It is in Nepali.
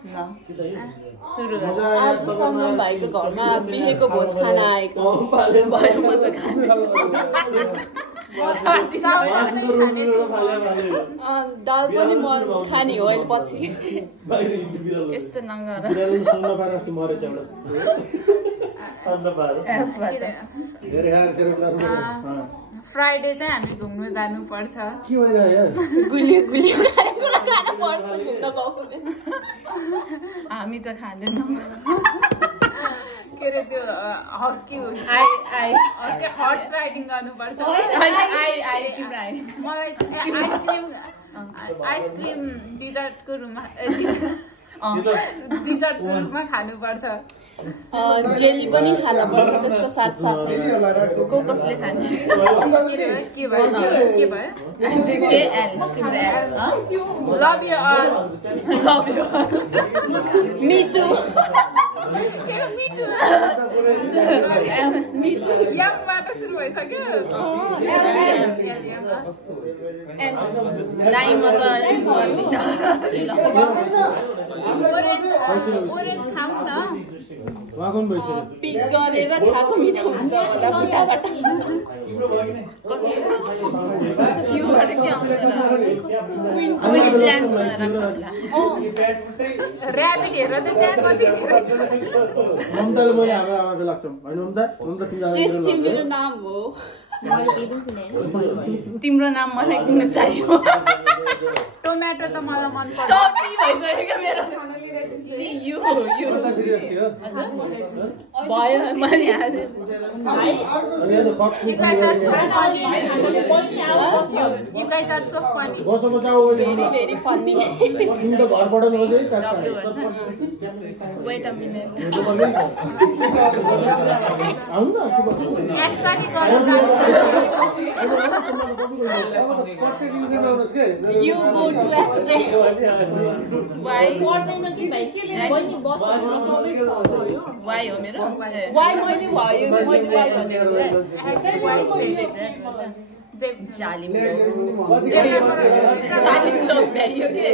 सुरु आज सङ्गम भाइको घरमा बिहेको भोज खाना आएको भयो म त खाने दाल पनि म खाने हो अहिले पछि यस्तो नगर फ्राइडे चाहिँ हामी घुम्नु जानुपर्छ गुलियो गुलियो खाना पर्छ घुम्न गएको हामी त खाँदैनौँ के अरे त्यो हर्स राइडिङ गर्नुपर्छ मलाई आइसक्रिम डिजर्टको रूपमा खानुपर्छ जेली पनि खाना पर्छ त्यसको साथसाथै कसले खान्छ के भयो मी टु यमबाट सुरु भइसक्यो नाइमा त ओरेन्ज खाऊ न पिक गरेर खाएको मिठो हुन्छ होला खुट्टाबाट ऱ्याबिट हेरेर त त्यहाँ कति मेरो नाम हो तिम्रो नाम मलाई किन चाहियो टोमेटो त मलाई मन पर्छ भइसक्यो मेरो भयो मैले You guys are so funny. Very funny. Wait a minute. You go to X-ray. Why? Why हो मेरो? Why मैले भयो? जालिम लोग भ्याइयो के